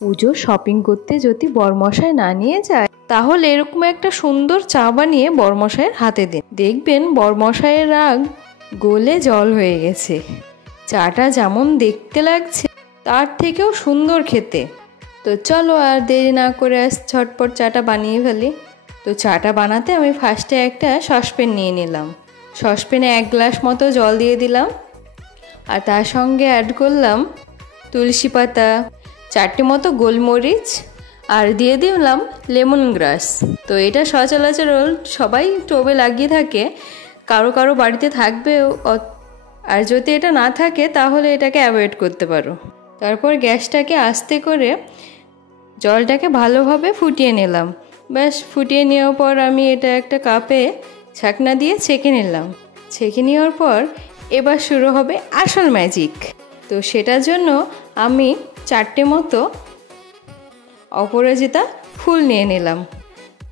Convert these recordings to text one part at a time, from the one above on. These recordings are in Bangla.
পুজো শপিং করতে যদি বরমশাই না নিয়ে যায় তাহলে এরকম একটা সুন্দর চা বানিয়ে বরমশাইয়ের হাতে দিন, দেখবেন বরমশাইয়ের রাগ গলে জল হয়ে গেছে। চাটা যেমন দেখতে লাগছে তার থেকেও সুন্দর খেতে। তো চলো আর দেরি না করে ঝটপট চাটা বানিয়ে ফেলি। তো চাটা বানাতে আমি ফার্স্টে একটা সসপ্যান নিয়ে নিলাম। সসপ্যানে 1 গ্লাস মতো জল দিয়ে দিলাম, আর তার সঙ্গে অ্যাড করলাম তুলসী পাতা, 4টে মতো গোলমরিচ, আর দিয়ে দিলাম লেমন গ্রাস। তো এটা সচরাচর সবাই টোবে লাগিয়ে থাকে, কারো কারো বাড়িতে থাকবে, আর যদি এটা না থাকে তাহলে এটাকে অ্যাভয়েড করতে পারো। তারপর গ্যাসটাকে আস্তে করে জলটাকে ভালোভাবে ফুটিয়ে নিলাম। ব্যাস ফুটিয়ে নেওয়ার পর আমি এটা একটা কাপে ছাকনা দিয়ে ছেঁকে নিলাম। ছেঁকে নেওয়ার পর এবার শুরু হবে আসল ম্যাজিক। তো সেটার জন্য আমি 4টে মতো অপরাজিতা ফুল নিয়ে নিলাম।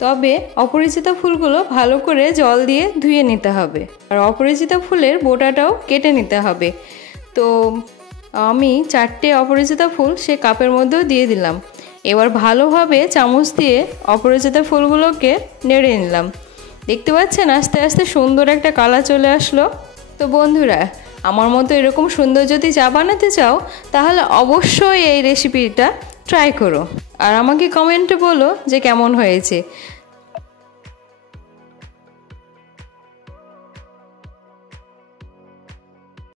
তবে অপরাজিতা ফুলগুলো ভালো করে জল দিয়ে ধুয়ে নিতে হবে, আর অপরাজিতা ফুলের বোটাটাও কেটে নিতে হবে। তো আমি 4টে অপরাজিতা ফুল সে কাপের মধ্যেও দিয়ে দিলাম। এবার ভালোভাবে চামচ দিয়ে অপরাজিতা ফুলগুলোকে নেড়ে নিলাম। দেখতে পাচ্ছেন আস্তে আস্তে সুন্দর একটা কালার চলে আসলো। তো বন্ধুরা, আমার মতো এরকম সুন্দর যদি চা বানাতে চাও তাহলে অবশ্যই এই রেসিপিটা ট্রাই করো, আর আমাকে কমেন্টে বলো যে কেমন হয়েছে।